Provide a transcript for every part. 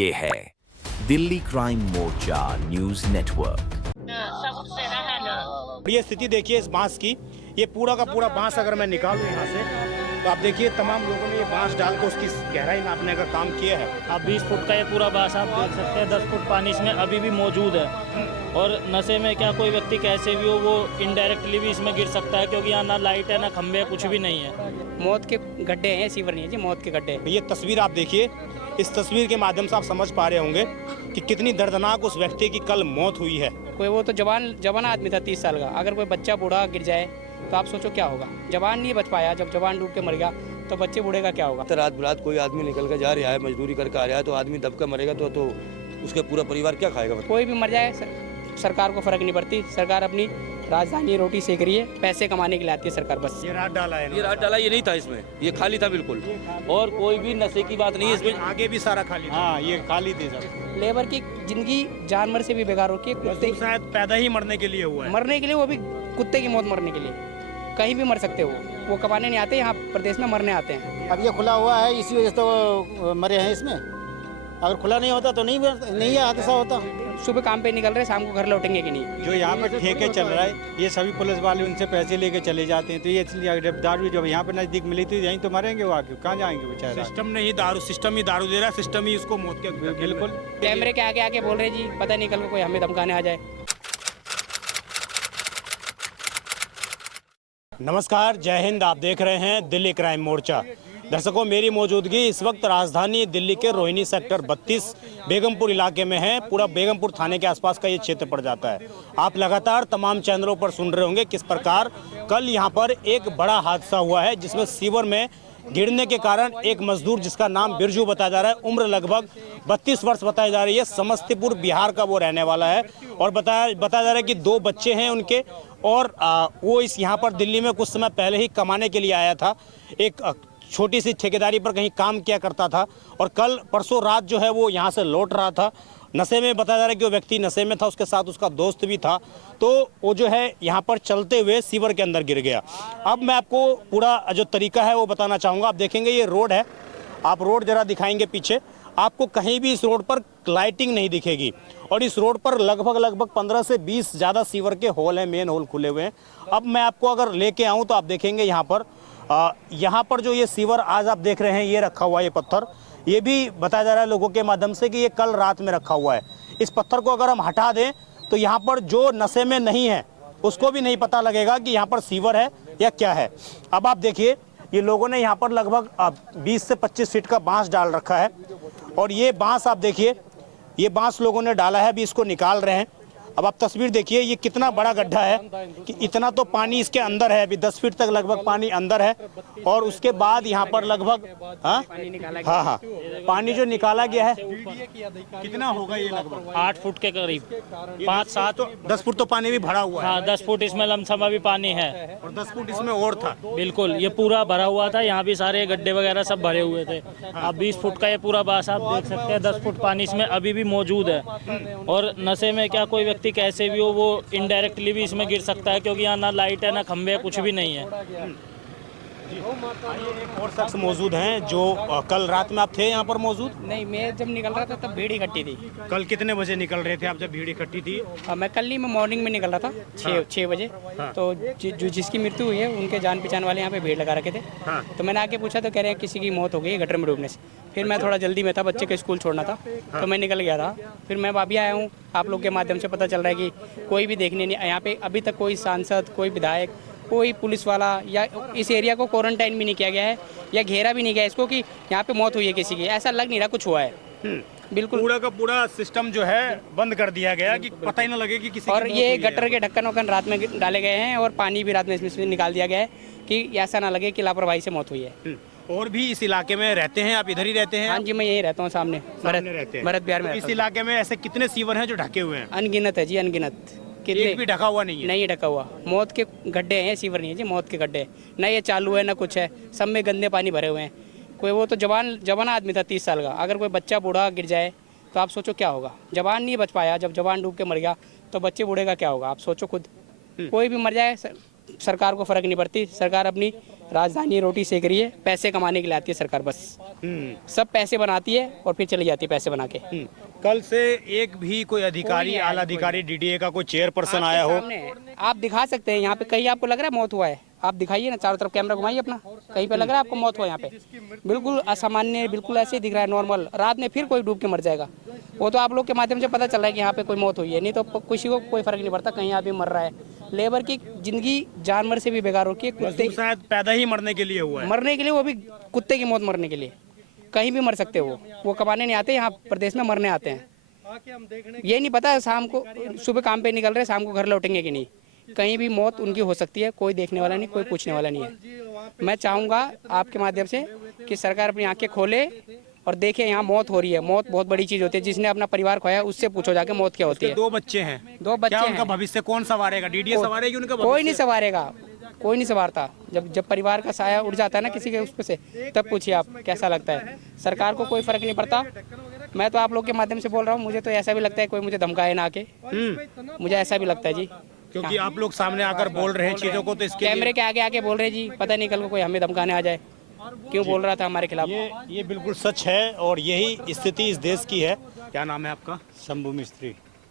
ये है दिल्ली क्राइम मोर्चा news network. सबसे रहा ना। ये स्थिति देखिए इस बांस की, ये पूरा का पूरा बांस अगर मैं निकालूं यहाँ से तो आप देखिए तमाम लोगों ने ये बांस डाल के उसकी गहराई नापने का काम किया है। अब 20 फुट का ये पूरा बांस आप देख सकते हैं, 10 फुट पानी इसमें अभी भी मौजूद है। और नशे में क्या कोई व्यक्ति कैसे भी हो वो इनडायरेक्टली भी इसमें गिर सकता है, क्योंकि यहाँ ना लाइट है ना खंभे है, कुछ भी नहीं है। मौत के गड्ढे हैं, सीवर नहीं है जी, मौत के गड्ढे। ये तस्वीर आप देखिए, इस तस्वीर के माध्यम से आप समझ पा रहे होंगे कि कितनी दर्दनाक उस व्यक्ति की कल मौत हुई है। कोई वो तो जवान आदमी था 30 साल का, अगर कोई बच्चा बूढ़ा गिर जाए तो आप सोचो क्या होगा। जवान नहीं बच पाया, जब जवान डूब के मर गया तो बच्चे बूढ़े का क्या होगा। तो रात बिरात कोई आदमी निकल कर जा रहा है, मजदूरी करके आ रहा है, तो आदमी दब कर मरेगा तो उसके पूरा परिवार क्या खाएगा। कोई भी मर जाए सरकार को फर्क नहीं पड़ती। सरकार अपनी राजधानी रोटी सेक रही है, पैसे कमाने के लिए आती है सरकार बस। ये रात डाला है, ये रात डाला, ये नहीं था इसमें, ये खाली था बिल्कुल, और कोई भी नशे की बात नहीं है इसमें। आगे भी सारा खाली था। हाँ, ये खाली थे सब। लेबर की जिंदगी जानवर से भी बेकार होती है। कुत्ते शायद पैदा ही मरने के लिए हुआ है। मरने के लिए, वो भी कुत्ते की मौत मरने के लिए, कहीं भी मर सकते हो। वो कमाने नहीं आते, यहाँ प्रदेश में मरने आते हैं। अब ये खुला हुआ है, इसी वजह से तो मरे हैं इसमें। अगर खुला नहीं होता तो नहीं हादसा होता। सुबह काम पे निकल रहे, शाम को घर लौटेंगे कि नहीं। जो यहाँ पे ठेके चल रहा है, ये सभी पुलिस वाले उनसे पैसे लेके चले जाते हैं, तो ये इसलिए दारू जब यहाँ पे नजदीक मिली थी यहीं तो मरेंगे वो आके, कहाँ जाएंगे बेचारे। सिस्टम ही दारू दे रहा है, सिस्टम ही उसको मौत के बिल्कुल। कैमरे के आगे आके बोल रहे जी, पता नहीं कल को कोई हमें धमकाने आ जाए। नमस्कार, जय हिंद। आप देख रहे हैं दिल्ली क्राइम मोर्चा। दर्शकों, मेरी मौजूदगी इस वक्त राजधानी दिल्ली के रोहिणी सेक्टर 32 बेगमपुर इलाके में है। पूरा बेगमपुर थाने के आसपास का ये क्षेत्र पड़ जाता है। आप लगातार तमाम चैनलों पर सुन रहे होंगे किस प्रकार कल यहाँ पर एक बड़ा हादसा हुआ है, जिसमें सीवर में गिरने के कारण एक मजदूर जिसका नाम बिरजू बताया जा रहा है, उम्र लगभग 32 वर्ष बताई जा रही है, समस्तीपुर बिहार का वो रहने वाला है। और बताया जा रहा है कि 2 बच्चे हैं उनके, और वो इस यहाँ पर दिल्ली में कुछ समय पहले ही कमाने के लिए आया था। एक छोटी सी ठेकेदारी पर कहीं काम किया करता था, और कल परसों रात जो है वो यहाँ से लौट रहा था। नशे में बताया जा रहा है कि वो व्यक्ति नशे में था, उसके साथ उसका दोस्त भी था, तो वो जो है यहाँ पर चलते हुए सीवर के अंदर गिर गया। अब मैं आपको पूरा जो तरीका है वो बताना चाहूँगा। आप देखेंगे ये रोड है, आप रोड जरा दिखाएंगे पीछे, आपको कहीं भी इस रोड पर लाइटिंग नहीं दिखेगी, और इस रोड पर लगभग 15 से 20 ज़्यादा सीवर के होल हैं, मेन होल खुले हुए हैं। अब मैं आपको अगर लेके आऊँ तो आप देखेंगे यहाँ पर जो ये सीवर आज आप देख रहे हैं, ये रखा हुआ है, ये पत्थर, ये भी बताया जा रहा है लोगों के माध्यम से कि ये कल रात में रखा हुआ है। इस पत्थर को अगर हम हटा दें तो यहाँ पर जो नशे में नहीं है उसको भी नहीं पता लगेगा कि यहाँ पर सीवर है या क्या है। अब आप देखिए, ये लोगों ने यहाँ पर लगभग 20 से 25 फीट का बांस डाल रखा है, और ये बांस आप देखिए, ये बांस लोगों ने डाला है, अभी इसको निकाल रहे हैं। अब आप तस्वीर देखिए, ये कितना बड़ा गड्ढा है कि इतना तो पानी इसके अंदर है, अभी 10 फीट तक लगभग पानी अंदर है। और उसके बाद यहाँ पर लगभग हाँ पानी जो निकाला गया है, कितना होगा ये? लगभग 8 फुट के करीब, 5-7 10 फुट तो पानी भी भरा हुआ है। हाँ, 10 फुट इसमें लमसमा भी पानी है, और 10 फुट इसमें और था। बिल्कुल, ये पूरा भरा हुआ था, यहाँ भी सारे गड्ढे वगैरह सब भरे हुए थे। अब 20 फुट का ये पूरा बांस आप देख सकते हैं, 10 फुट पानी इसमें अभी भी मौजूद है। और नशे में क्या कोई व्यक्ति कैसे भी हो वो इनडायरेक्टली भी इसमें गिर सकता है, क्योंकि यहाँ ना लाइट है ना खंभे है, कुछ भी नहीं है। एक और शख्स मौजूद हैं जो कल रात में आप थे यहाँ पर मौजूद? नहीं, मैं जब निकल रहा था तब भीड़ इकट्ठी थी। कल कितने बजे निकल रहे थे आप जब भीड़ इकट्ठी थी? मैं कल नहीं, मैं मॉर्निंग में निकल रहा था 6 बजे। तो जो जिसकी मृत्यु हुई है उनके जान पहचान वाले यहाँ पे भीड़ लगा रखे थे। तो मैंने आके पूछा तो कह रहे हैं किसी की मौत हो गई गटर में डूबने से। फिर मैं थोड़ा जल्दी में था, बच्चे को स्कूल छोड़ना था, तो मैं निकल गया था। फिर मैं अभी आया हूँ, आप लोग के माध्यम से पता चल रहा है कि कोई भी देखने नहीं, यहाँ पे अभी तक कोई सांसद, कोई विधायक, कोई पुलिस वाला या इस एरिया को क्वारंटाइन भी नहीं किया गया है या घेरा भी नहीं गया इसको कि यहाँ पे मौत हुई है किसी की। ऐसा लग नहीं रहा कुछ हुआ है। बिल्कुल पूरा का पूरा सिस्टम जो है बंद कर दिया गया कि पता ही ना लगे कि किसी और की मौत ये हुई है। गटर के ढक्कन वक्कन रात में डाले गए हैं, और पानी भी रात में इसमें से निकाल दिया गया है कि ऐसा ना लगे कि लापरवाही से मौत हुई है। और भी इस इलाके में रहते हैं आप? इधर ही रहते हैं? हाँ जी, मैं यही रहता हूँ, सामने रहते हैं। भरत बिहार में। इस इलाके में ऐसे कितने सीवर हैं जो ढके हुए हैं? अनगिनत है जी, अनगिनत। एक भी ढका हुआ नहीं है? नहीं ढका हुआ, मौत के गड्ढे हैं, सीवर नहीं है जी, मौत के गड्ढे। ना ये चालू है ना कुछ है, सब में गंदे पानी भरे हुए हैं। कोई वो तो जवान आदमी था 30 साल का, अगर कोई बच्चा बूढ़ा गिर जाए तो आप सोचो क्या होगा। जवान नहीं बच पाया, जब जवान डूब के मर गया तो बच्चे बूढ़े का क्या होगा। आप सोचो खुद, कोई भी मर जाए सरकार को फर्क नहीं पड़ती। सरकार अपनी राजधानी रोटी सेक रही है, पैसे कमाने के लिए आती है सरकार बस। सब पैसे बनाती है और फिर चली जाती है पैसे बना के। कल से एक भी कोई अधिकारी, आला अधिकारी, डीडीए का कोई चेयरपर्सन आया हो? आप दिखा सकते हैं यहाँ पे, कहीं आपको लग रहा है मौत हुआ है? आप दिखाइए ना, चारों तरफ कैमरा घुमाइए अपना, कहीं पे लग रहा है आपको मौत हुआ? यहाँ पे बिल्कुल असामान्य, बिल्कुल ऐसे ही दिख रहा है नॉर्मल। रात में फिर कोई डूब के मर जाएगा, वो तो आप लोग के माध्यम से पता चल रहा है कि यहाँ पे कोई मौत हुई है, नहीं तो किसी को कोई फर्क नहीं पड़ता, कहीं आदमी मर रहा है। लेबर की जिंदगी जानवर से भी बेकार होती है। कुत्ते शायद पैदा ही मरने के लिए हुआ है, मरने के लिए, वो भी कुत्ते की मौत मरने के लिए। कहीं भी मर सकते हो, वो कमाने नहीं आते, यहाँ प्रदेश में मरने आते हैं। ये नहीं पता शाम को, सुबह काम पे निकल रहे, शाम को घर लौटेंगे कि नहीं। कहीं भी मौत उनकी हो सकती है, कोई देखने वाला नहीं, कोई पूछने वाला नहीं है। मैं चाहूँगा आपके माध्यम से कि सरकार अपनी आंखें खोले और देखे, यहाँ मौत हो रही है। मौत बहुत बड़ी चीज होती है, जिसने अपना परिवार खोया उससे पूछो जाके मौत क्या होती है। 2 बच्चे हैं, 2 बच्चे क्या हैं। उनका भविष्य कौन संवारेगा? डीडीए संवारेगी उनका भविष्य? कोई नहीं संवारेगा, कोई नहीं संवारता। जब परिवार का साया उड़ जाता है ना किसी के उस पे से, तब पूछिए आप कैसा लगता है। सरकार को कोई फर्क नहीं पड़ता। मैं तो आप लोग के माध्यम से बोल रहा हूँ, मुझे तो ऐसा भी लगता है कोई मुझे धमकाए ना आके। मुझे ऐसा भी लगता है जी, क्योंकि आप लोग सामने आकर बोल रहे हैं चीजों को, तो इसके कैमरे के आगे आके बोल रहे हैं जी, पता नहीं कल को कोई हमें धमकाने आ जाए, क्यों बोल रहा था हमारे खिलाफ। ये बिल्कुल सच है और यही स्थिति इस देश की है। क्या नाम है आपका? शंभू मिस्त्री।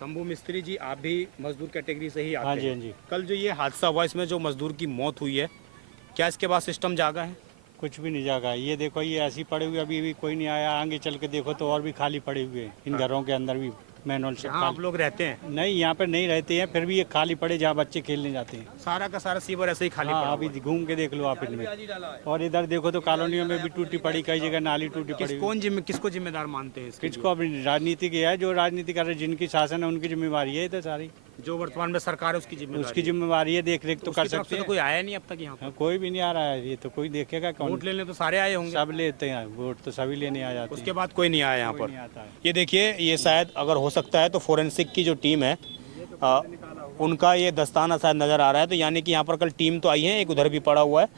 शंभू मिस्त्री जी, आप भी मजदूर कैटेगरी से ही आते हाँ जी, हैं? हाँ जी। कल जो ये हादसा हुआ, इसमें जो मजदूर की मौत हुई है, क्या इसके बाद सिस्टम जागा है? कुछ भी नहीं जागा। ये देखो, ये ऐसी पड़े हुए, अभी भी कोई नहीं आया। आगे चल के देखो तो और भी खाली पड़े हुए हैं। इन घरों के अंदर भी मैनुअल से आप लोग रहते हैं? नहीं, यहाँ पर नहीं रहते हैं, फिर भी ये खाली पड़े जहाँ बच्चे खेलने जाते हैं। सारा का सारा सीवर ऐसे ही खाली हाँ, पड़ा अभी घूम के देख लो आप इनमें। और इधर देखो तो कॉलोनियों में भी टूटी पड़ी, कई जगह नाली टूटी पड़ी। किसको जिम्मेदार मानते हैं इसके लिए? किसको? अपनी राजनीति की है, जो राजनीति कर रहे, जिनकी शासन है उनकी जिम्मेवारी है। तो सारी जो वर्तमान में सरकार है उसकी जिम्मेवारी है, देख रेख तो कर सकते हैं। कोई आया नहीं अब तक यहाँ? हाँ, कोई भी नहीं आ रहा है। ये तो कोई देखेगा कौन? वोट लेने तो सारे आए होंगे। सब लेते हैं वोट, तो सभी लेने आ जाते हैं। उसके बाद कोई नहीं आया यहाँ कोई पर। नहीं आता है। ये देखिए, ये शायद अगर हो सकता है तो फोरेंसिक की जो टीम है उनका ये दस्ताना शायद नज़र आ रहा है। तो यानी कि यहाँ पर कल टीम तो आई है, एक उधर भी पड़ा हुआ है।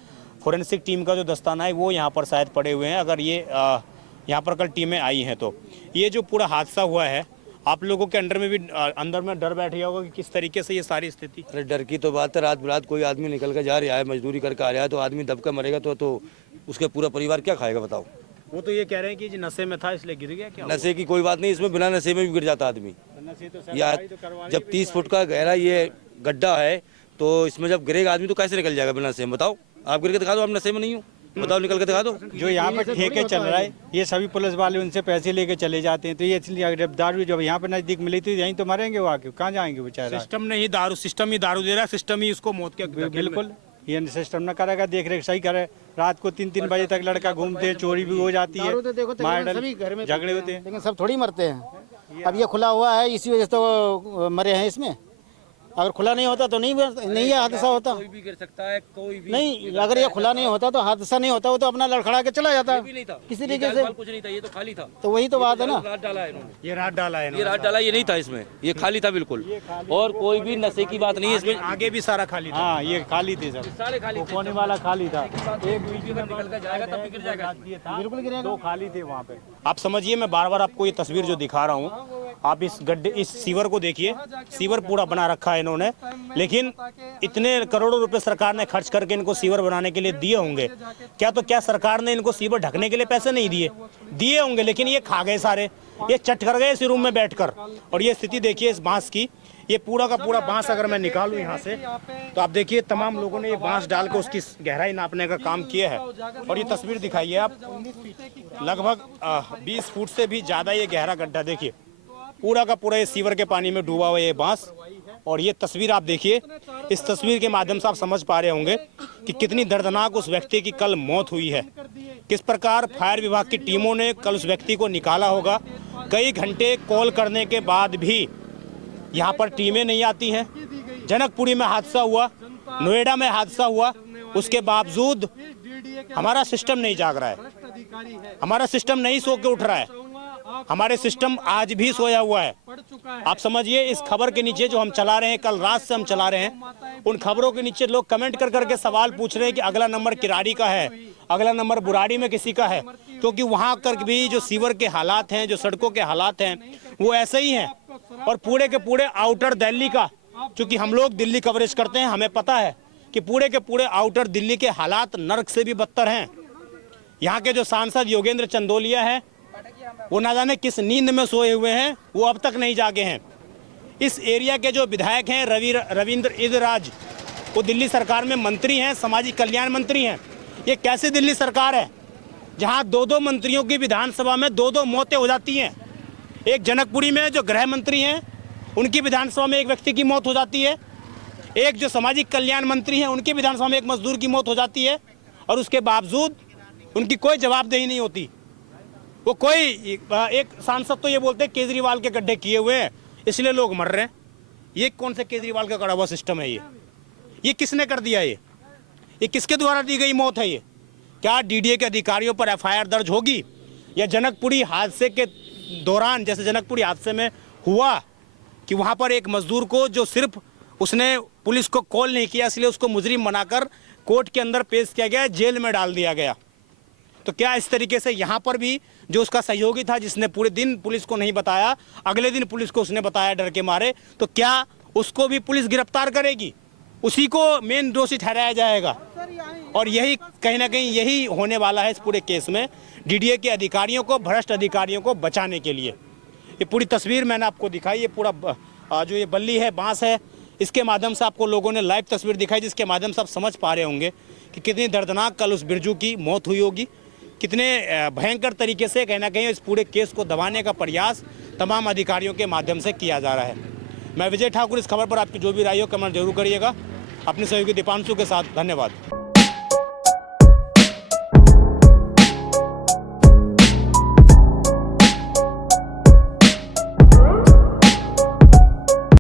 फोरेंसिक टीम का जो दस्ताना है वो यहाँ पर शायद पड़े हुए हैं। अगर ये यहाँ पर कल टीमें आई हैं तो ये जो पूरा हादसा हुआ है, आप लोगों के अंदर में डर बैठ गया होगा कि किस तरीके से ये सारी स्थिति? अरे डर की तो बात है, रात बिरात कोई आदमी निकल के जा रहा है, मजदूरी करके आ रहा है, तो आदमी दब कर मरेगा तो उसके पूरा परिवार क्या खाएगा बताओ? वो तो ये कह रहे हैं कि नशे में था इसलिए गिर गया। क्या नशे की कोई बात नहीं, इसमें बिना नशे में भी गिर जाता आदमी। या जब 30 फुट का गहरा ये गड्ढा है तो इसमें जब गिरेगा आदमी तो कैसे निकल जाएगा बिना नशे में? बताओ, आप गिर के दिखा दो, आप नशे में नहीं हो, बताओ, निकल के दिखा दो। जो यहाँ पर ठेके चल रहा है, ये सभी पुलिस वाले उनसे पैसे लेके चले जाते हैं। तो ये इसलिए गिरफ्तार भी जब यहाँ पे नजदीक मिली थी, यहीं तो मरेंगे वो आके, कहाँ जाएंगे बेचारा? सिस्टम ने ही सिस्टम ही दारू दे रहा है, सिस्टम ही इसको मौत के बिल्कुल, ये सिस्टम न करेगा, देख रेख सही करे। रात को 3-3 बजे तक लड़का घूमते हैं, चोरी भी हो जाती है, सभी घर में झगड़े होते हैं, लेकिन सब थोड़ी मरते हैं। अब ये खुला हुआ है, इसी वजह से तो मरे हैं इसमें। अगर खुला नहीं होता तो नहीं ये हादसा होता। कोई भी गिर सकता है, कोई भी नहीं, अगर ये खुला नहीं होता तो हादसा नहीं होता, वो तो अपना लड़खड़ा के चला जाता किसी तरीके से। कुछ नहीं था, ये तो खाली था। तो वही तो बात है ना, रात डाला है इन्होंने, ये रात डाला है ये रात डाला, ये नहीं था इसमें, ये खाली था बिल्कुल। और कोई भी नशे की बात नहीं है इसमें। आगे भी सारा खाली था। हाँ, ये खाली थे सब, सारे खाली वो कोने वाला खाली था, एक बीच में निकल कर जाएगा तब भी गिर जाएगा। बिल्कुल गिरेगा। 2 खाली थे वहाँ पे। आप समझिए, मैं बार बार आपको ये तस्वीर जो दिखा रहा हूँ, आप इस गड्ढे, इस सीवर को देखिए। सीवर पूरा बना रखा है इन्होंने, लेकिन इतने करोड़ों रुपए सरकार ने खर्च करके इनको सीवर बनाने के लिए दिए होंगे। क्या सरकार ने इनको सीवर ढकने के लिए पैसे नहीं दिए होंगे, लेकिन ये खा गए सारे, ये चट कर गए इस रूम में बैठकर। और ये स्थिति देखिए इस बांस की, ये पूरा का पूरा बांस अगर मैं निकालूं यहाँ से तो आप देखिए तमाम लोगों ने ये बांस डाल के उसकी गहराई नापने का काम किया है। और ये तस्वीर दिखाइए आप, लगभग 20 फुट से भी ज़्यादा ये गहरा गड्ढा देखिए, पूरा का पूरा ये सीवर के पानी में डूबा हुआ ये बांस। और ये तस्वीर आप देखिए, इस तस्वीर के माध्यम से आप समझ पा रहे होंगे कि कितनी दर्दनाक उस व्यक्ति की कल मौत हुई है। किस प्रकार फायर विभाग की टीमों ने कल उस व्यक्ति को निकाला होगा। कई घंटे कॉल करने के बाद भी यहाँ पर टीमें नहीं आती हैं। जनकपुरी में हादसा हुआ, नोएडा में हादसा हुआ, उसके बावजूद हमारा सिस्टम नहीं जाग रहा है, हमारा सिस्टम नहीं सो के उठ रहा है, हमारे सिस्टम आज भी सोया हुआ है। आप समझिए, इस खबर के नीचे जो हम चला रहे हैं, कल रात से हम चला रहे हैं, उन खबरों के नीचे लोग कमेंट कर करके सवाल पूछ रहे हैं कि अगला नंबर किराड़ी का है, अगला नंबर बुराड़ी में किसी का है, क्योंकि वहां कर भी जो सीवर के हालात हैं, जो सड़कों के हालात हैं, वो ऐसे ही हैं। और पूरे के पूरे आउटर दिल्ली का, चूंकि हम लोग दिल्ली कवरेज करते हैं, हमें पता है कि पूरे के पूरे आउटर दिल्ली के हालात नर्क से भी बदतर हैं। यहाँ के जो सांसद योगेंद्र चंदोलिया है वो ना जाने किस नींद में सोए हुए हैं, वो अब तक नहीं जागे हैं। इस एरिया के जो विधायक हैं रविंद्र इदराज, वो दिल्ली सरकार में मंत्री हैं, सामाजिक कल्याण मंत्री हैं। ये कैसे दिल्ली सरकार है जहाँ 2-2 मंत्रियों की विधानसभा में 2-2 मौतें हो जाती हैं। एक जनकपुरी में जो गृह मंत्री हैं उनकी विधानसभा में एक व्यक्ति की मौत हो जाती है, एक जो सामाजिक कल्याण मंत्री हैं उनकी विधानसभा में एक मजदूर की मौत हो जाती है, और उसके बावजूद उनकी कोई जवाबदेही नहीं होती। वो कोई एक सांसद तो ये बोलते हैं केजरीवाल के गड्ढे किए हुए हैं इसलिए लोग मर रहे हैं। ये कौन सा केजरीवाल का कड़ा हुआ सिस्टम है? ये किसने कर दिया? ये किसके द्वारा दी गई मौत है? ये क्या डीडीए के अधिकारियों पर एफआईआर दर्ज होगी, या जनकपुरी हादसे के दौरान, जैसे जनकपुरी हादसे में हुआ कि वहाँ पर एक मजदूर को जो सिर्फ उसने पुलिस को कॉल नहीं किया इसलिए उसको मुजरिम बनाकर कोर्ट के अंदर पेश किया गया, जेल में डाल दिया गया। तो क्या इस तरीके से यहाँ पर भी जो उसका सहयोगी था जिसने पूरे दिन पुलिस को नहीं बताया, अगले दिन पुलिस को उसने बताया डर के मारे, तो क्या उसको भी पुलिस गिरफ्तार करेगी? उसी को मेन दोषी ठहराया जाएगा। और यही कहीं ना कहीं यही होने वाला है इस पूरे केस में, डीडीए के अधिकारियों को, भ्रष्ट अधिकारियों को बचाने के लिए। ये पूरी तस्वीर मैंने आपको दिखाई, ये पूरा जो ये बल्ली है, बांस है, इसके माध्यम से आपको लोगों ने लाइव तस्वीर दिखाई, जिसके माध्यम से आप समझ पा रहे होंगे कि कितनी दर्दनाक कल उस बिरजू की मौत हुई होगी, कितने भयंकर तरीके से कहीं ना कहीं इस पूरे केस को दबाने का प्रयास तमाम अधिकारियों के माध्यम से किया जा रहा है। मैं विजय ठाकुर, इस खबर पर आपकी जो भी राय हो कमेंट जरूर करिएगा। अपने सहयोगी दीपांशु के साथ धन्यवाद।